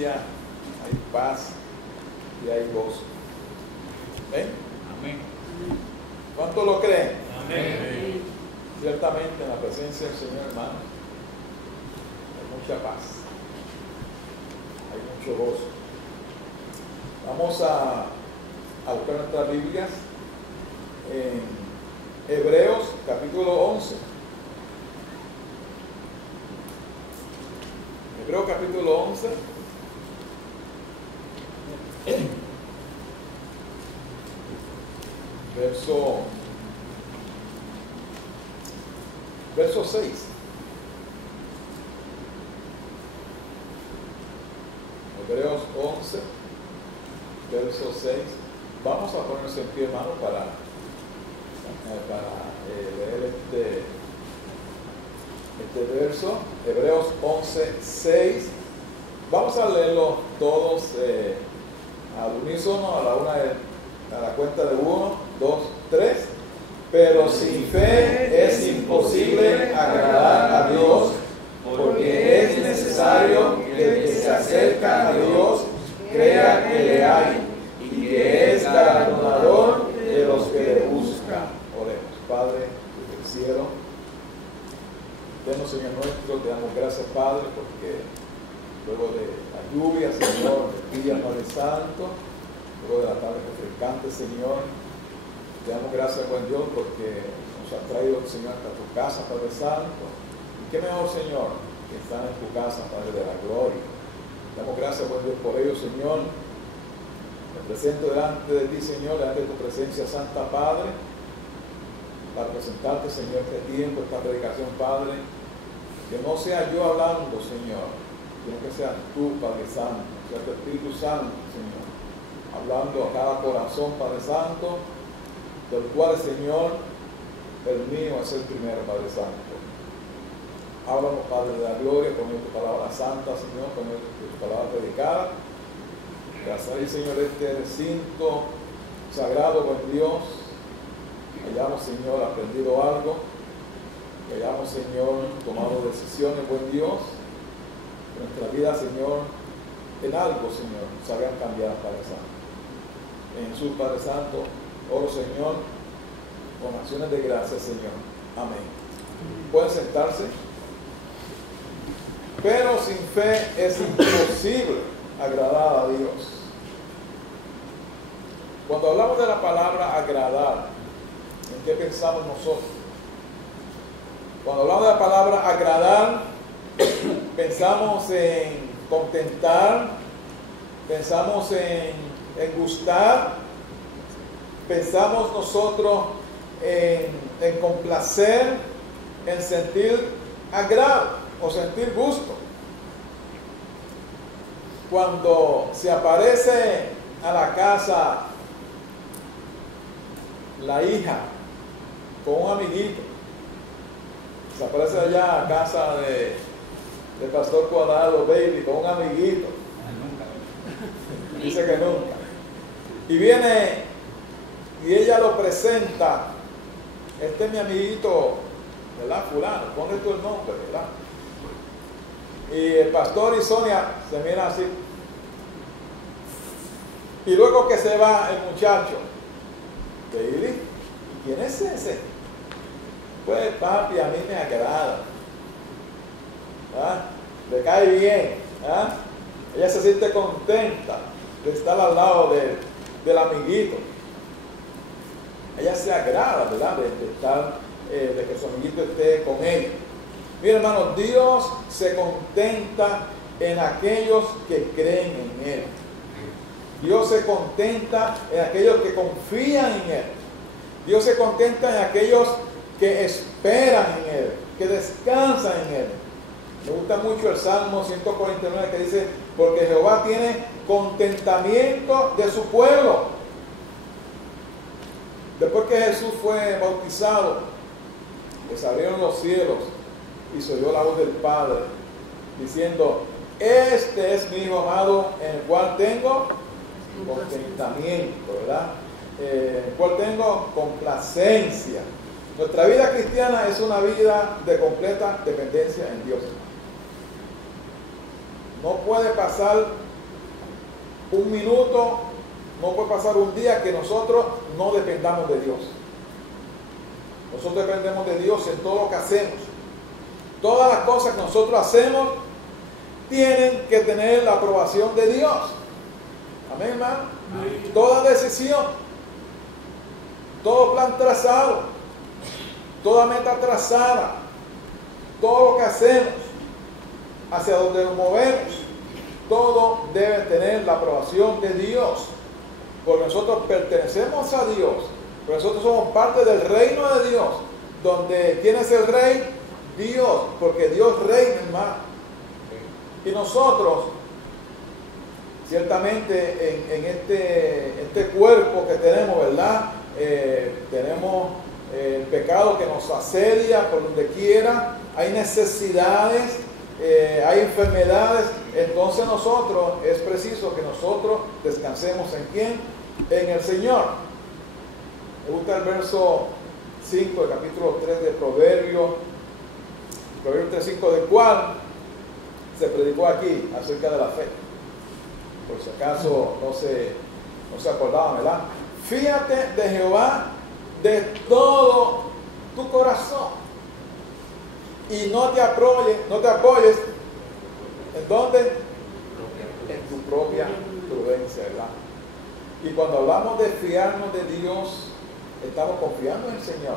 presencia hay paz y hay gozo. ¿Ven? Amén. ¿Cuántos lo creen? Amén. Ciertamente en la presencia del Señor, hermano, hay mucha paz, hay mucho gozo. Vamos a buscar nuestras Biblias en Hebreos capítulo 11. Hebreos capítulo 11. Verso 6. Hebreos 11, verso 6. Vamos a ponernos en pie, hermano, para leer este verso. Hebreos 11, 6. Vamos a leerlo todos al unísono, a la cuenta de 1, 2, 3. Pero sin fe es imposible agradar a Dios, porque es necesario que el que se acerca a Dios crea que le hay y que es galardonador de los que le buscan. Oremos. Padre del cielo, Eterno Señor nuestro, te damos gracias, Padre, porque luego de la lluvia, Señor, del día Padre Santo, luego de la tarde refrescante, Señor, te damos gracias, buen Dios, porque nos has traído, Señor, hasta tu casa, Padre Santo. Y qué mejor, Señor, que estar en tu casa, Padre de la gloria. Te damos gracias, buen Dios, por ello, Señor. Me presento delante de ti, Señor, delante de tu presencia, Santa Padre, para presentarte, Señor, este tiempo, esta predicación, Padre. Que no sea yo hablando, Señor, sino que seas tú, Padre Santo, sea tu Espíritu Santo, Señor, hablando a cada corazón, Padre Santo, del cual, Señor, el mío es el primero, Padre Santo. Háblanos, Padre de la gloria, con tu palabra santa, Señor, con tu palabra predicada. Que al salir, Señor, de este recinto sagrado, buen Dios, hayamos, Señor, aprendido algo, que hayamos, Señor, tomado decisiones, buen Dios, que nuestra vida, Señor, en algo, Señor, se hagan cambiar, Padre Santo. En Jesús, Padre Santo, oro, Señor, con acciones de gracias, Señor. Amén. Pueden sentarse. Pero sin fe es imposible agradar a Dios. Cuando hablamos de la palabra agradar, ¿en qué pensamos nosotros? Cuando hablamos de la palabra agradar, pensamos en contentar, pensamos en gustar, pensamos nosotros en complacer, en sentir agrado o sentir gusto. Cuando se aparece a la casa la hija con un amiguito, se aparece allá a casa de Pastor Cuadrado Baby con un amiguito, dice que nunca, y viene y ella lo presenta, este es mi amiguito, ¿verdad? Fulano, ponle tú el nombre, ¿verdad? Y el pastor y Sonia se miran así. Y luego que se va el muchacho, Baby, ¿y quién es ese? Pues papi, a mí me agrada, ¿ah? Le cae bien, ¿ah? Ella se siente contenta de estar al lado del amiguito. Ella se agrada, ¿verdad? De estar, de que su amiguito esté con ella. Mira, hermano, Dios se contenta en aquellos que creen en Él. Dios se contenta en aquellos que confían en Él. Dios se contenta en aquellos que esperan en Él, que descansan en Él. Me gusta mucho el Salmo 149 que dice, porque Jehová tiene contentamiento de su pueblo. Después que Jesús fue bautizado, que se abrieron los cielos y se oyó la voz del Padre diciendo, este es mi Hijo amado en el cual tengo contentamiento, ¿verdad? En el cual tengo complacencia. Nuestra vida cristiana es una vida de completa dependencia en Dios. No puede pasar un minuto, no puede pasar un día que nosotros no dependamos de Dios. Nosotros dependemos de Dios en todo lo que hacemos. Todas las cosas que nosotros hacemos tienen que tener la aprobación de Dios. Amén, hermano. Amén. Toda decisión, todo plan trazado, toda meta trazada, todo lo que hacemos, hacia donde nos movemos, todo debe tener la aprobación de Dios. Porque nosotros pertenecemos a Dios, porque nosotros somos parte del reino de Dios. Donde, ¿quién es el rey? Dios, porque Dios reina, hermano. Y nosotros, ciertamente en este cuerpo que tenemos, ¿verdad? Tenemos el pecado que nos asedia por donde quiera, hay necesidades, hay enfermedades. Entonces nosotros, es preciso que nosotros descansemos ¿en quién? En el Señor. Me gusta el verso 5 del capítulo 3 de Proverbios 3:5, del cual se predicó aquí acerca de la fe. Por si acaso no se acordaban, ¿verdad? Fíjate de Jehová de todo tu corazón y no te apoyes ¿en dónde? En tu propia prudencia, ¿verdad? Y cuando hablamos de fiarnos de Dios, estamos confiando en el Señor.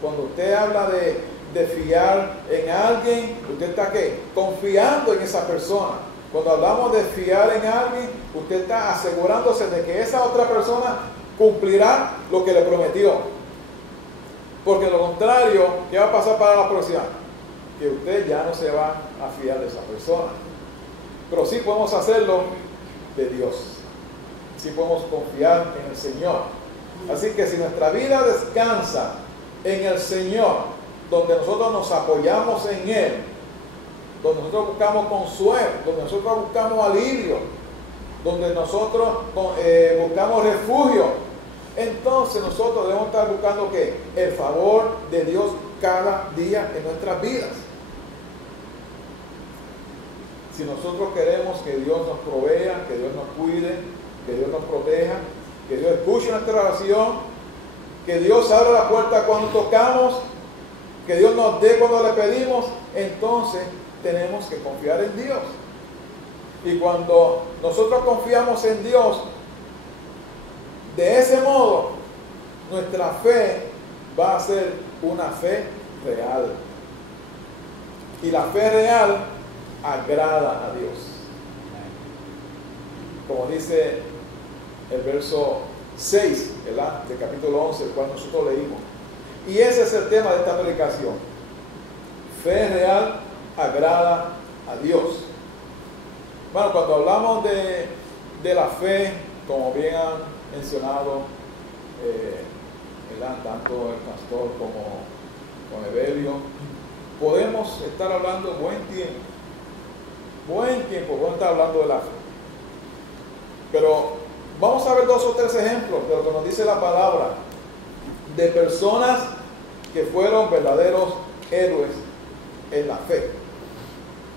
Cuando usted habla de fiar en alguien, usted está ¿qué? Confiando en esa persona. Cuando hablamos de fiar en alguien, usted está asegurándose de que esa otra persona cumplirá lo que le prometió. Porque lo contrario, ¿qué va a pasar para la próxima? Que usted ya no se va a fiar de esa persona. Pero sí podemos hacerlo de Dios. Sí podemos confiar en el Señor. Así que si nuestra vida descansa en el Señor, donde nosotros nos apoyamos en Él, donde nosotros buscamos consuelo, donde nosotros buscamos alivio, donde nosotros buscamos refugio, entonces nosotros debemos estar buscando ¿qué? El favor de Dios cada día en nuestras vidas. Si nosotros queremos que Dios nos provea, que Dios nos cuide, que Dios nos proteja, que Dios escuche nuestra oración, que Dios abra la puerta cuando tocamos, que Dios nos dé cuando le pedimos, entonces tenemos que confiar en Dios. Y cuando nosotros confiamos en Dios, de ese modo, nuestra fe va a ser una fe real. Y la fe real agrada a Dios. Como dice el verso 6, ¿verdad? Del capítulo 11, el cual nosotros leímos. Y ese es el tema de esta predicación. Fe real agrada a Dios. Bueno, cuando hablamos de la fe, como bien han mencionado tanto el pastor como Evelio, podemos estar hablando buen tiempo, podemos estar hablando de la fe. Pero vamos a ver 2 o 3 ejemplos de lo que nos dice la palabra, de personas que fueron verdaderos héroes en la fe.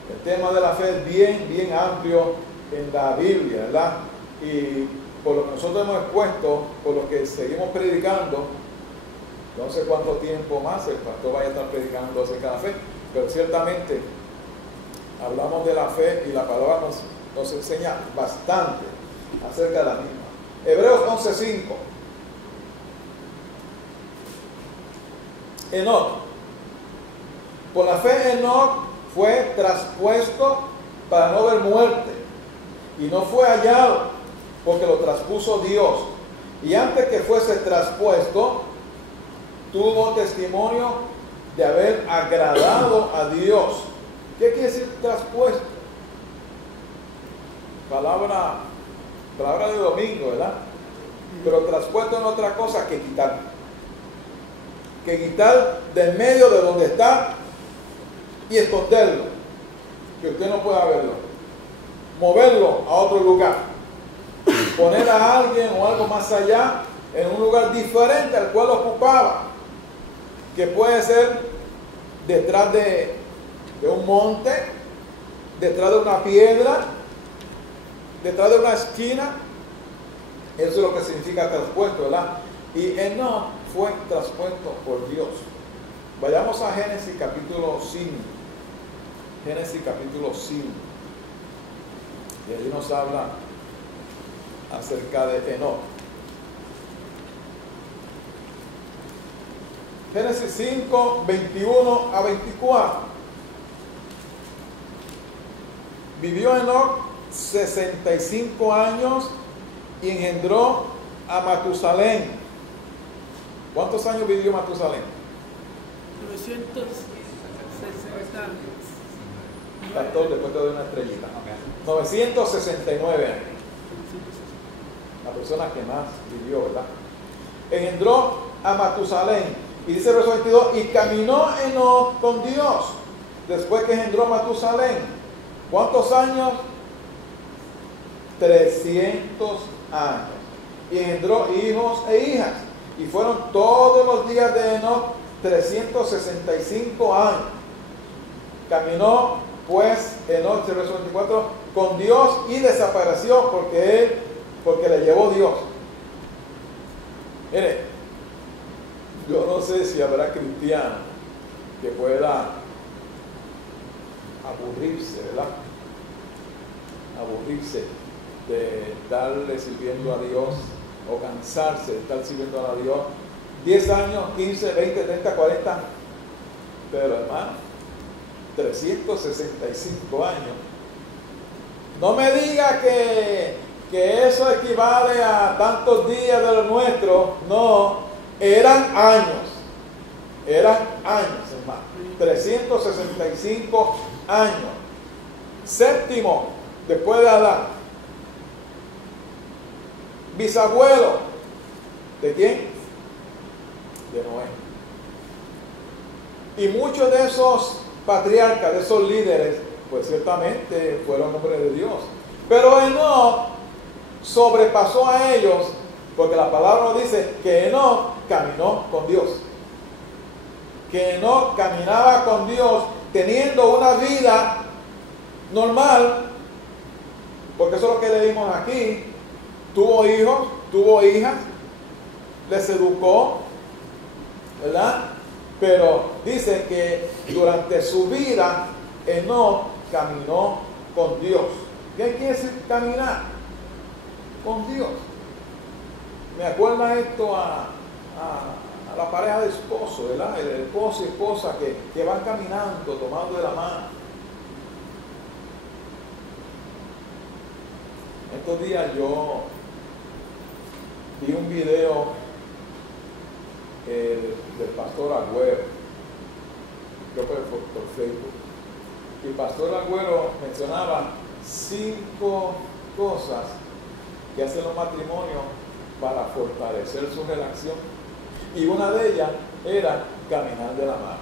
El tema de la fe es bien amplio en la Biblia, ¿verdad? Y por lo que nosotros hemos expuesto, por lo que seguimos predicando, no sé cuánto tiempo más el pastor vaya a estar predicando acerca de la fe, pero ciertamente hablamos de la fe y la palabra nos enseña bastante acerca de la misma. Hebreos 11:5. Enoc. Por la fe Enoc fue traspuesto para no ver muerte, y no fue hallado, porque lo traspuso Dios. Y antes que fuese traspuesto, tuvo testimonio de haber agradado a Dios. ¿Qué quiere decir traspuesto? Palabra de domingo, ¿verdad? Pero traspuesto no es otra cosa que quitar. Que quitar del medio de donde está y esconderlo, que usted no pueda verlo. Moverlo a otro lugar. Poner a alguien o algo más allá en un lugar diferente al cual ocupaba. Que puede ser detrás de un monte, detrás de una piedra, detrás de una esquina. Eso es lo que significa traspuesto, ¿verdad? Y Enoc fue traspuesto por Dios. Vayamos a Génesis capítulo 5. Génesis capítulo 5. Y allí nos habla acerca de Enoc. Génesis 5, 21 a 24. Vivió Enoc 65 años y engendró a Matusalén. ¿Cuántos años vivió Matusalén? 960. 14, después te doy una estrellita. 969 años. La persona que más vivió, ¿verdad? Engendró a Matusalén. Y dice el verso 22, y caminó Enoc con Dios después que engendró a Matusalén. ¿Cuántos años? 300 años. Y engendró hijos e hijas. Y fueron todos los días de Enoc 365 años. Caminó pues Enoc, verso 24, con Dios y desapareció porque le llevó Dios. Mire, yo no sé si habrá cristiano que pueda aburrirse, ¿verdad? Aburrirse de estarle sirviendo a Dios o cansarse de estar sirviendo a Dios 10 años, 15, 20, 30, 40, pero hermano, 365 años. No me diga que eso equivale a tantos días de lo nuestro. No, eran años, hermano. 365 años. Séptimo, después de Adán. Bisabuelo, ¿de quién? De Noé. Y muchos de esos patriarcas, de esos líderes, pues ciertamente fueron hombres de Dios. Pero Enoc sobrepasó a ellos, porque la palabra nos dice que Enoc caminó con Dios. Que Enoc caminaba con Dios teniendo una vida normal, porque eso es lo que leímos aquí. Tuvo hijos, tuvo hijas, les educó, ¿verdad? Pero dice que durante su vida Enoc caminó con Dios. ¿Qué quiere decir caminar con Dios? Me acuerda esto a la pareja de esposo, ¿verdad? El esposo y esposa que van caminando, tomando de la mano. Estos días yo vi un video del pastor Agüero, creo que fue por Facebook. Y el pastor Agüero mencionaba 5 cosas que hacen los matrimonios para fortalecer su relación. Y una de ellas era caminar de la mano.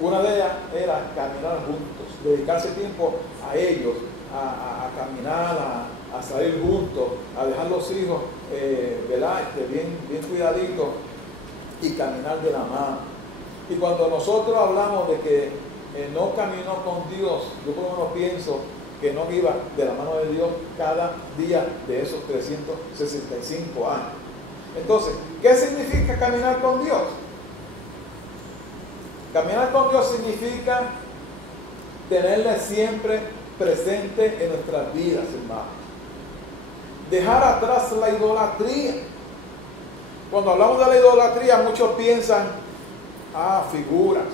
Una de ellas era caminar juntos, dedicarse tiempo a ellos, a caminar, a salir juntos, a dejar los hijos ¿verdad? Bien cuidaditos y caminar de la mano. Y cuando nosotros hablamos de que no caminó con Dios, yo por lo menos pienso que no iba de la mano de Dios cada día de esos 365 años. Entonces, ¿qué significa caminar con Dios? Caminar con Dios significa tenerle siempre presente en nuestras vidas, hermanos. Dejar atrás la idolatría. Cuando hablamos de la idolatría, muchos piensan, figuras,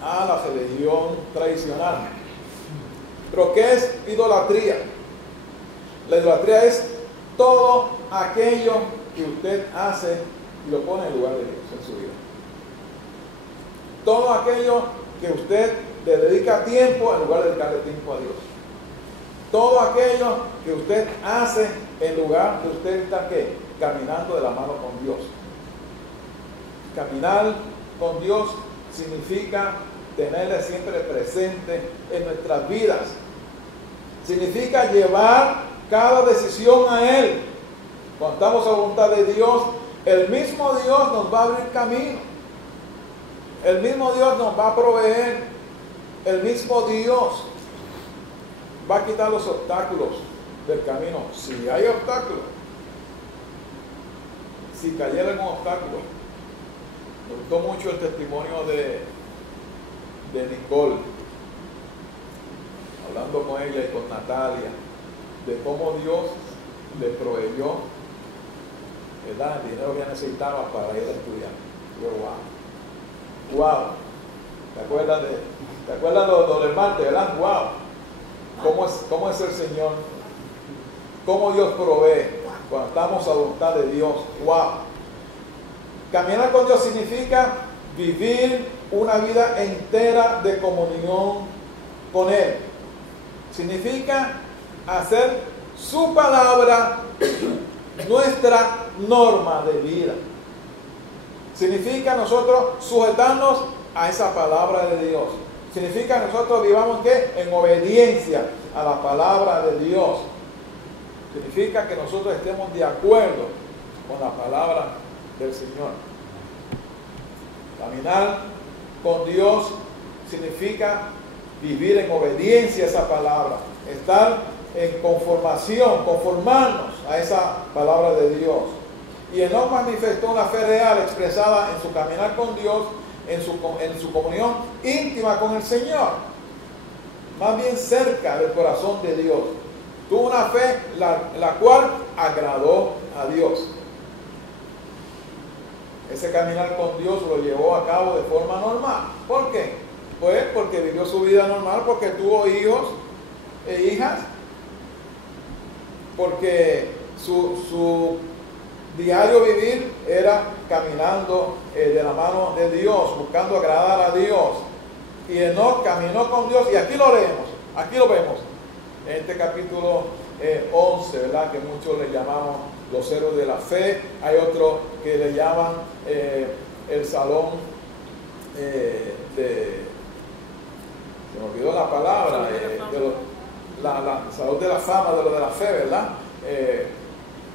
la religión tradicional. Pero ¿qué es idolatría? La idolatría es todo aquello que usted hace y lo pone en lugar de Dios en su vida. Todo aquello que usted le dedica tiempo en lugar de dedicarle tiempo a Dios. Todo aquello que usted hace en lugar de usted estar ¿qué? Caminando de la mano con Dios. Caminar con Dios significa tenerle siempre presente en nuestras vidas. Significa llevar cada decisión a Él. Cuando estamos a voluntad de Dios, el mismo Dios nos va a abrir camino. El mismo Dios nos va a proveer. El mismo Dios va a quitar los obstáculos. del camino. Si hay obstáculos, si cayera en un obstáculo. Me gustó mucho el testimonio de Nicole, hablando con ella y con Natalia, de cómo Dios le proveyó, ¿verdad?, el dinero que necesitaba para ir a estudiar. Yo, wow. ¿Te acuerdas lo del martes, verdad? Wow. ¿Cómo es el Señor? ¿Cómo Dios provee cuando estamos a voluntad de Dios? Wow. Caminar con Dios significa vivir una vida entera de comunión con Él. Significa hacer su palabra nuestra norma de vida. Significa nosotros sujetarnos a esa palabra de Dios. Significa nosotros vivamos ¿qué? En obediencia a la palabra de Dios. Significa que nosotros estemos de acuerdo con la palabra del Señor. Caminar con Dios significa vivir en obediencia a esa palabra, estar en conformarnos a esa palabra de Dios. Y Enoc manifestó una fe real expresada en su caminar con Dios, en su comunión íntima con el Señor, más bien cerca del corazón de Dios. Tuvo una fe la cual agradó a Dios. Ese caminar con Dios lo llevó a cabo de forma normal. ¿Por qué? Pues porque vivió su vida normal, porque tuvo hijos e hijas, porque su diario vivir era caminando de la mano de Dios, buscando agradar a Dios. Y Enoc caminó con Dios, y aquí lo leemos, aquí lo vemos, en este capítulo 11, ¿verdad? Que muchos le llamamos los héroes de la fe. Hay otros que le llaman el salón se me olvidó la palabra, la salud de la fama de lo de la fe, ¿verdad?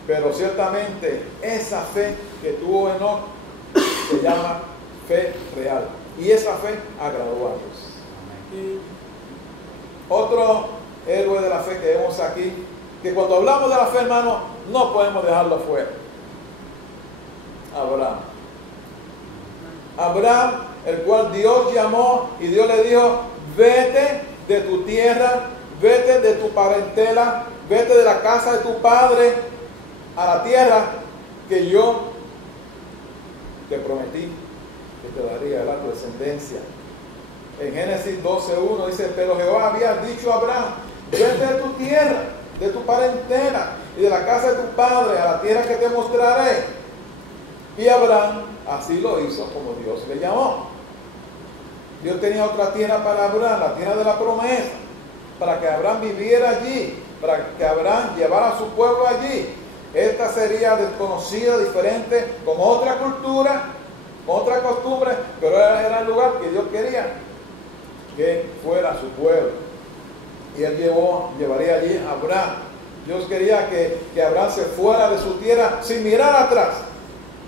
Pero ciertamente esa fe que tuvo Enoc se llama fe real, y esa fe agradó a Dios. Otro héroe de la fe que vemos aquí, que cuando hablamos de la fe, hermano, no podemos dejarlo fuera. Abraham, el cual Dios llamó y Dios le dijo: vete de tu tierra, vete de tu parentela, vete de la casa de tu padre a la tierra que yo te prometí que te daría, ¿verdad?, tu descendencia. En Génesis 12:1 dice: pero Jehová había dicho a Abraham: vete de tu tierra, de tu parentela y de la casa de tu padre a la tierra que te mostraré. Y Abraham así lo hizo como Dios le llamó. Dios tenía otra tierra para Abraham, la tierra de la promesa, para que Abraham viviera allí, para que Abraham llevara a su pueblo allí. Esta sería desconocida, diferente, con otra cultura, con otra costumbre, pero era el lugar que Dios quería que fuera su pueblo. Y él llevaría allí a Abraham. Dios quería que Abraham se fuera de su tierra sin mirar atrás.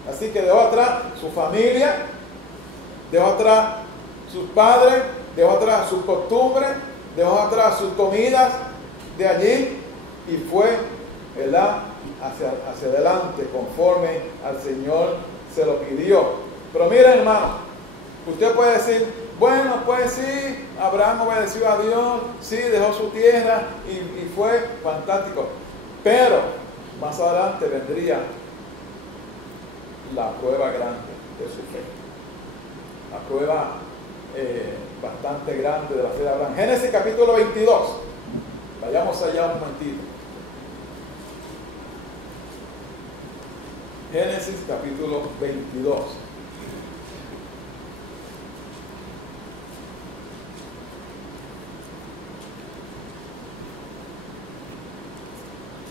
Así que dejó atrás su familia, dejó atrás sus padres, dejó atrás sus costumbres, dejó atrás sus comidas de allí y fue, ¿verdad?, hacia adelante conforme al Señor se lo pidió. Pero miren, hermano, usted puede decir: bueno, pues sí, Abraham obedeció a Dios, sí, dejó su tierra y fue fantástico. Pero más adelante vendría la prueba grande de su fe, la prueba bastante grande de la fe de Abraham. Génesis capítulo 22, vayamos allá un momentito. Génesis capítulo 22.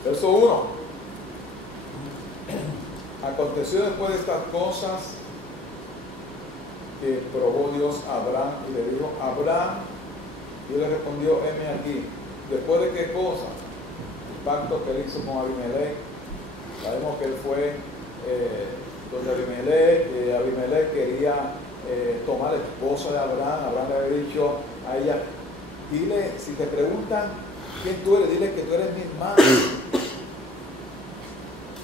Verso 1. Aconteció después de estas cosas que probó Dios a Abraham y le dijo: Abraham, y él le respondió: heme aquí. ¿Después de qué cosa? El pacto que él hizo con Abimelech. Sabemos que él fue donde Abimelech quería tomar la esposa de Abraham. Abraham le había dicho a ella: dile, si te preguntan ¿quién tú eres? Dile que tú eres mi hermano.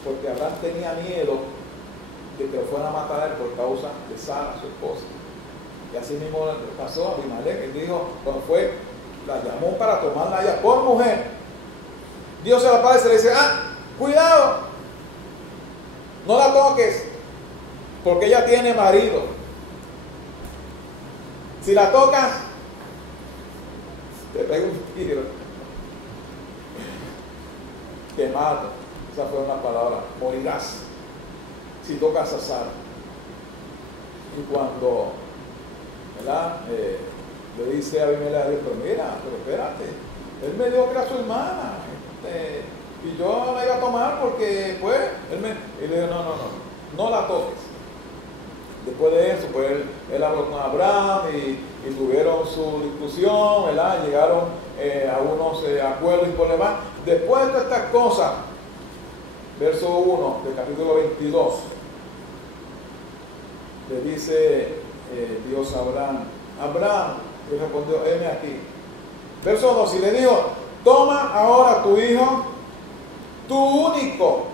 Porque Abraham tenía miedo de que lo fueran a matar a él por causa de Sara, su esposa. Y así mismo le pasó a Abimelech. Él dijo, cuando fue, la llamó para tomarla a ella por mujer. Dios se la aparece y le dice, cuidado, no la toques, porque ella tiene marido. Si la tocas, te pego un tiro, te mato. Esa fue una palabra, morirás si tocas a Sara. Y cuando, ¿verdad? Le dice a Abimelech, pero mira, pero espérate, él me dijo que era su hermana, y yo la iba a tomar porque pues, y le dijo, no la toques. Después de eso, pues él habló con Abraham y tuvieron su discusión, ¿verdad? Llegaron a unos acuerdos y por demás. Después de todas estas cosas, verso 1 del capítulo 22, le dice Dios a Abraham, y respondió, heme aquí. Verso 2, y le dijo, toma ahora tu hijo, tu único,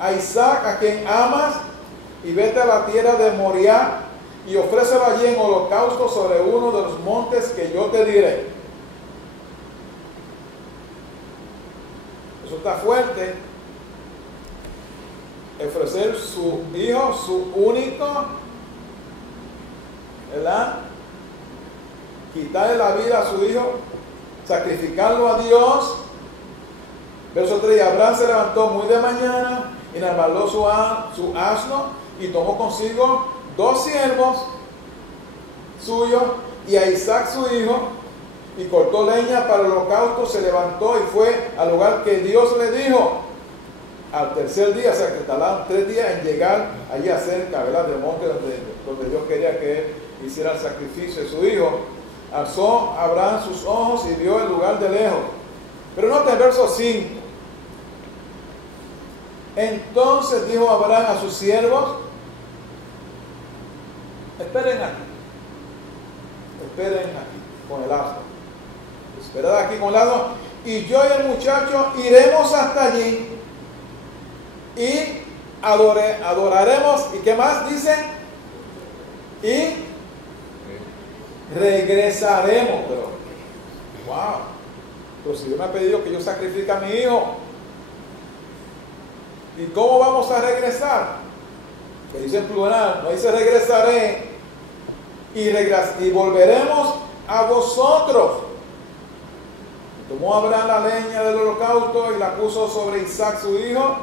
a Isaac, a quien amas, y vete a la tierra de Moriah, y ofrécelo allí en holocausto sobre uno de los montes que yo te diré. Eso está fuerte. Ofrecer su hijo, su único, ¿verdad? Quitarle la vida a su hijo, sacrificarlo a Dios. Verso 3, Abraham se levantó muy de mañana, enarmaló su asno y tomó consigo 2 siervos suyos y a Isaac su hijo, y cortó leña para el holocausto, se levantó y fue al lugar que Dios le dijo. Al tercer día, o sea que tardaron 3 días en llegar allí cerca, ¿verdad?, del monte donde Dios quería que él hiciera el sacrificio de su hijo. Alzó Abraham sus ojos y vio el lugar de lejos. Pero nota el verso 5. Entonces dijo Abraham a sus siervos, esperen aquí con el asno. Esperad aquí con el asno, y yo y el muchacho iremos hasta allí y adoraremos. ¿Y qué más dice? Y regresaremos. Pero, wow, pero si Dios me ha pedido que yo sacrifique a mi hijo, ¿y cómo vamos a regresar? Que dice en plural, no dice regresaré, y volveremos a vosotros. Tomó Abraham la leña del holocausto y la puso sobre Isaac su hijo.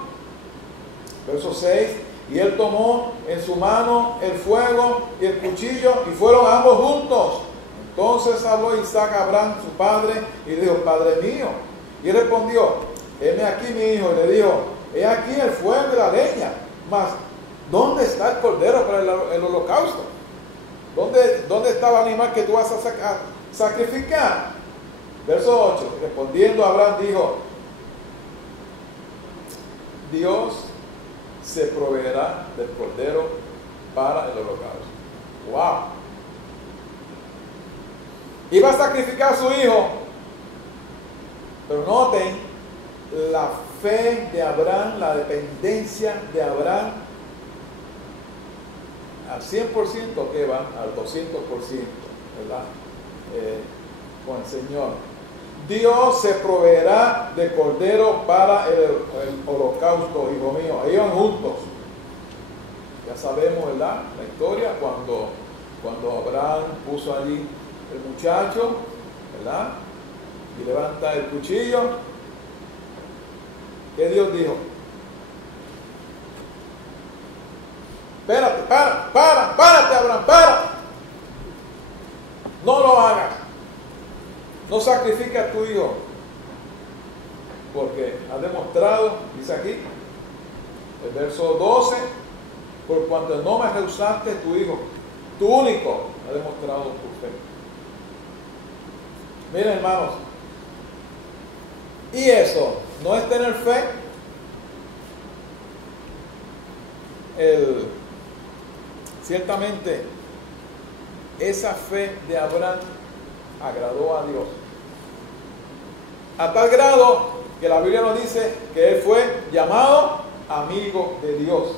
Verso 6, y él tomó en su mano el fuego y el cuchillo, y fueron ambos juntos. Entonces habló Isaac a Abraham su padre y le dijo, Padre mío. Y él respondió, heme aquí mi hijo. Y le dijo, he aquí el fuego y la leña, mas ¿dónde está el cordero para el holocausto? ¿Dónde está el animal que tú vas a sacrificar? Verso 8, respondiendo Abraham dijo, Dios se proveerá del cordero para el holocausto. ¡Wow! Iba a sacrificar a su hijo, pero noten la fe de Abraham, la dependencia de Abraham al 100%, que va al 200%, ¿verdad? Con el Señor. Dios se proveerá de cordero para el holocausto, hijo mío. Ellos van juntos. Ya sabemos, ¿verdad?, la historia cuando Abraham puso allí el muchacho, ¿verdad?, y levanta el cuchillo. ¿Qué Dios dijo? Espérate, párate, Abraham, para. No lo hagas. No sacrifiques a tu hijo, porque ha demostrado, dice aquí, el verso 12, por cuanto no me rehusaste tu hijo, tu único, ha demostrado tu fe. Miren, hermanos, y eso no es tener fe. Ciertamente esa fe de Abraham agradó a Dios. A tal grado que la Biblia nos dice que él fue llamado amigo de Dios.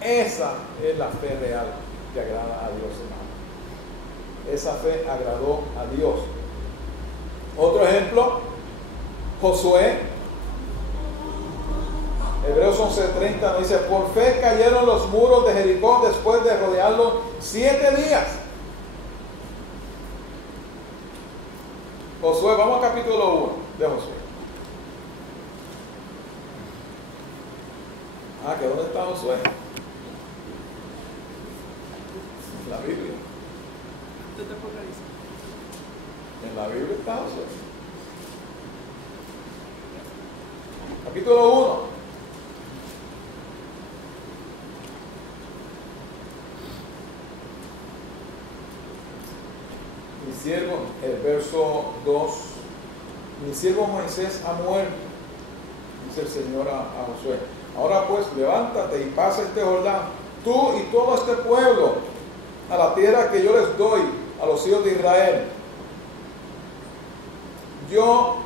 Esa es la fe real que agrada a Dios, hermano. Esa fe agradó a Dios. Otro ejemplo, Josué. Hebreos 11:30 nos dice: por fe cayeron los muros de Jericó después de rodearlo 7 días. Josué, vamos al capítulo 1 de Josué. ¿Que dónde está Josué? En la Biblia. En la Biblia está Josué. Capítulo 1. Mi siervo, el verso 2. Mi siervo Moisés ha muerto, dice el Señor a Josué. Ahora pues, levántate y pasa este Jordán, tú y todo este pueblo, a la tierra que yo les doy a los hijos de Israel. Yo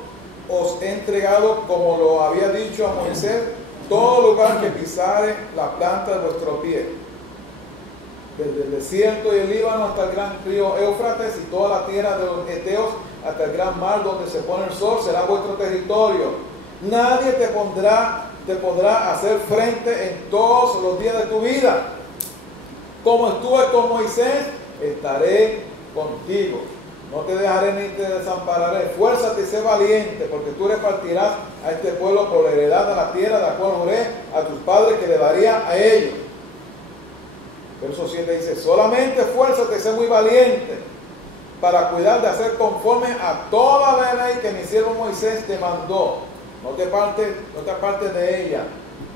os he entregado, como lo había dicho a Moisés, todo lugar que pisare la planta de vuestro pie, desde el desierto y el Líbano hasta el gran río Éufrates y toda la tierra de los Eteos hasta el gran mar donde se pone el sol, será vuestro territorio. Nadie te podrá hacer frente en todos los días de tu vida. Como estuve con Moisés, estaré contigo. No te dejaré ni te desampararé. Fuérzate y sé valiente, porque tú repartirás a este pueblo por la heredad de la tierra, la cual juré a tus padres que le daría a ellos. Verso 7 dice: solamente esfuérzate y sé muy valiente para cuidar de hacer conforme a toda la ley que mi siervo Moisés te mandó. No te apartes de ella,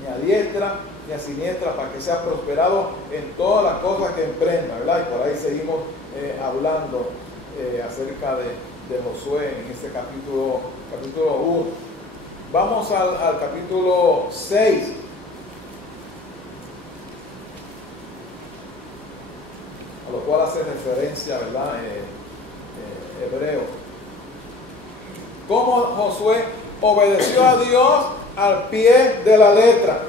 ni a diestra ni a siniestra, para que seas prosperado en todas las cosas que emprendas, ¿verdad? Y por ahí seguimos hablando acerca de Josué en este capítulo 1. Vamos al capítulo 6. A lo cual hace referencia, ¿verdad? Hebreo. Cómo Josué obedeció a Dios al pie de la letra.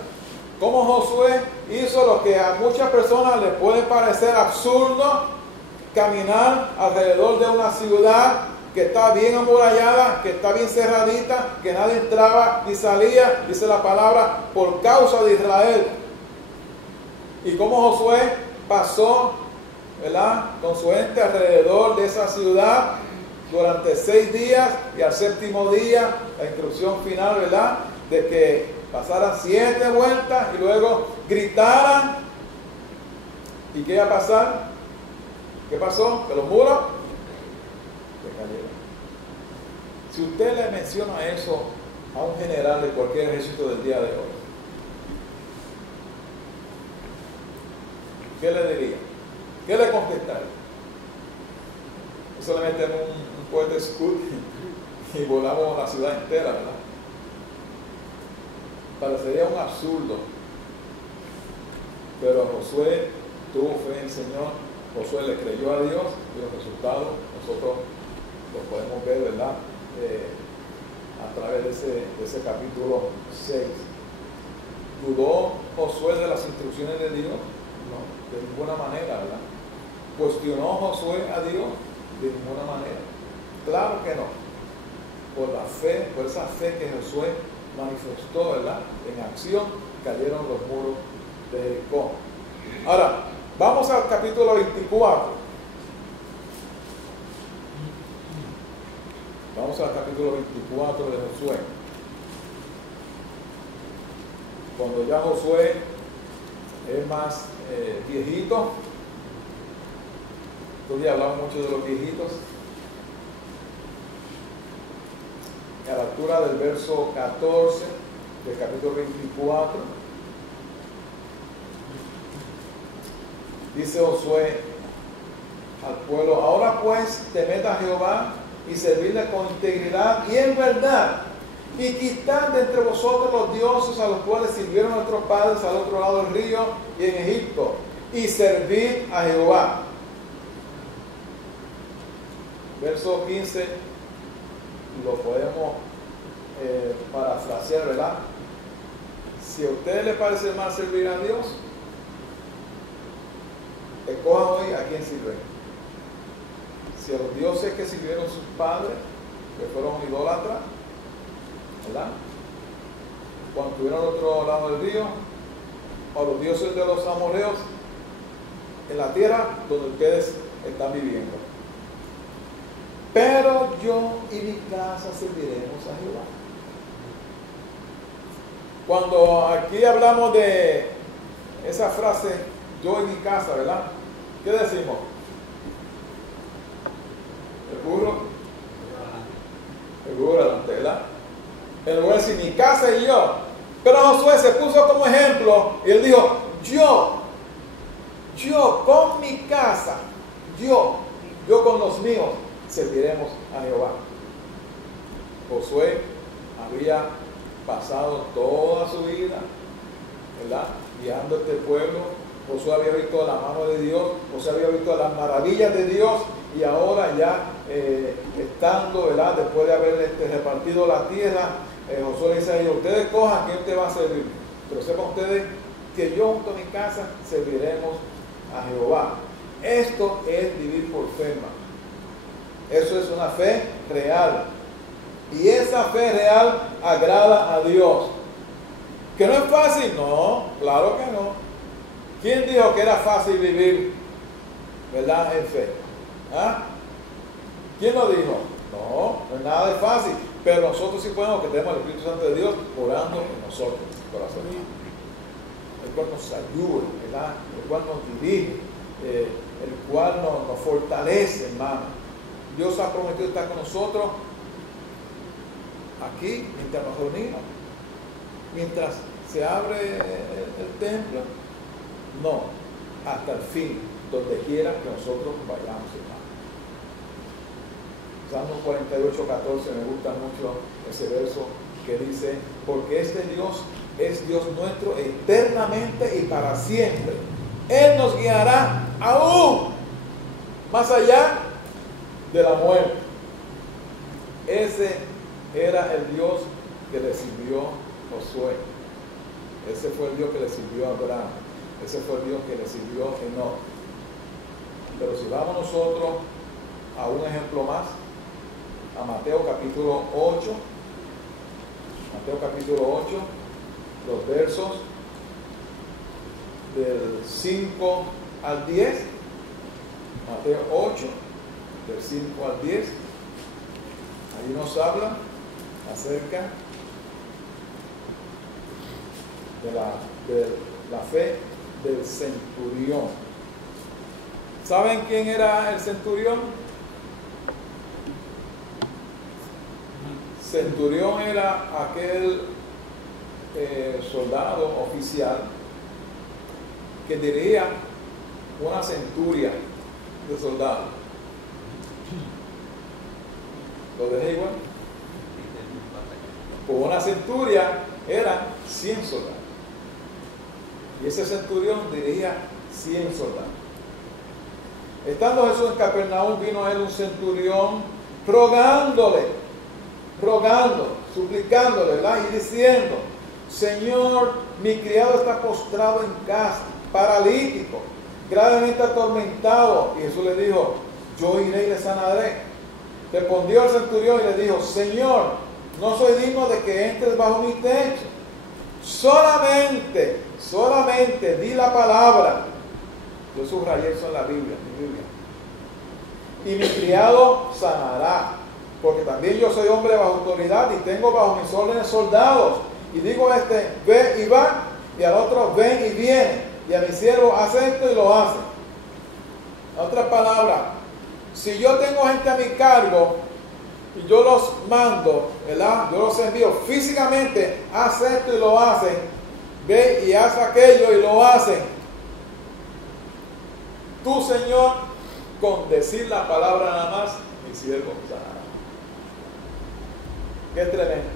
Cómo Josué hizo lo que a muchas personas les puede parecer absurdo: caminar alrededor de una ciudad que está bien amurallada, que está bien cerradita, que nadie entraba ni salía, dice la palabra, por causa de Israel. Y cómo Josué pasó, ¿verdad?, con su gente alrededor de esa ciudad durante 6 días, y al 7º día la instrucción final, ¿verdad?, de que pasaran 7 vueltas y luego gritaran. ¿Y qué iba a pasar? ¿Qué pasó? Que los muros se cayeron. Si usted le menciona eso a un general de cualquier ejército del día de hoy, ¿qué le diría? ¿Qué le contestaría? Solamente un cohete Scud y volamos la ciudad entera, ¿verdad? Parecería un absurdo. Pero Josué tuvo fe en el Señor. Josué le creyó a Dios, y los resultados nosotros los podemos ver, ¿verdad? A través de ese capítulo 6. ¿Dudó Josué de las instrucciones de Dios? No, de ninguna manera, ¿verdad? ¿Cuestionó Josué a Dios? De ninguna manera. Claro que no. Por la fe, por esa fe que Josué manifestó, ¿verdad?, en acción, cayeron los muros de Jericó. Ahora, vamos al capítulo 24. Vamos al capítulo 24 de Josué. Cuando ya Josué es más viejito. Todavía hablamos mucho de los viejitos. A la altura del verso 14 del capítulo 24, dice Josué al pueblo: ahora pues temed a Jehová y servidle con integridad y en verdad, y quitad de entre vosotros los dioses a los cuales sirvieron nuestros padres al otro lado del río y en Egipto, y servid a Jehová. Verso 15 lo podemos parafrasear, ¿verdad? Si a ustedes les parece mal servir a Dios, escojan hoy a quién sirven. Si a los dioses que sirvieron sus padres, que fueron idólatras, ¿verdad? Cuando estuvieron al otro lado del río, o los dioses de los amorreos en la tierra donde ustedes están viviendo. Pero yo y mi casa serviremos a Jehová. Cuando aquí hablamos de esa frase, yo y mi casa, ¿verdad? ¿Qué decimos? El burro delante, ¿verdad? En lugar de decir mi casa y yo. Pero Josué se puso como ejemplo y él dijo, yo con mi casa, yo con los míos, serviremos a Jehová. Josué había pasado toda su vida, ¿verdad?, guiando este pueblo. Josué había visto la mano de Dios, Josué había visto las maravillas de Dios, y ahora ya estando, ¿verdad?, después de haber repartido la tierra, Josué le dice a ellos, ustedes cojan, ¿quién te va a servir? Pero sepan ustedes que yo junto a mi casa serviremos a Jehová. Esto es vivir por fe, hermano. Eso es una fe real. Y esa fe real agrada a Dios. ¿Que no es fácil? No, claro que no. ¿Quién dijo que era fácil vivir, verdad, en fe? ¿Ah? ¿Quién lo dijo? No, no es nada de fácil. Pero nosotros sí podemos, que tenemos el Espíritu Santo de Dios orando en nosotros, corazón. El cual nos ayuda, ¿verdad? El cual nos dirige, el cual nos fortalece, hermano. Dios ha prometido estar con nosotros aquí mientras nos reunimos, mientras se abre el templo, no, hasta el fin, donde quiera que nosotros vayamos, hermano. Salmo 48:14, me gusta mucho ese verso que dice, porque este Dios es Dios nuestro eternamente y para siempre. Él nos guiará aún más allá de la muerte. Ese era el Dios que le sirvió Josué. Ese fue el Dios que le sirvió a Abraham. Ese fue el Dios que le sirvió a Enoch. Pero si vamos nosotros a un ejemplo más, a Mateo capítulo 8, los versos del 5 al 10, Mateo 8, del 5 al 10, ahí nos habla acerca de la fe del centurión. ¿Saben quién era el centurión? Centurión era aquel soldado oficial que dirigía una centuria de soldados. ¿Lo dejé igual? Pues una centuria eran 100 soldados. Y ese centurión dirigía 100 soldados. Estando Jesús en Capernaum, vino a él un centurión rogando, suplicándole, ¿verdad?, y diciendo, Señor, mi criado está postrado en casa, paralítico, gravemente atormentado. Y Jesús le dijo, yo iré y le sanaré. Respondió el centurión y le dijo, Señor, no soy digno de que entres bajo mi techo. Solamente di la palabra. Yo subrayé eso en la Biblia, y mi criado sanará. Porque también yo soy hombre bajo autoridad y tengo bajo mis órdenes soldados. Y digo a este, ve y va, y al otro, ven y viene. Y a mi siervo, hace esto y lo hace. En otras palabras, si yo tengo gente a mi cargo y yo los mando, ¿verdad?, yo los envío físicamente, hace esto y lo hacen, ve y haz aquello y lo hacen. Tú, Señor, con decir la palabra nada más, mi siervo sanará. Qué tremendo.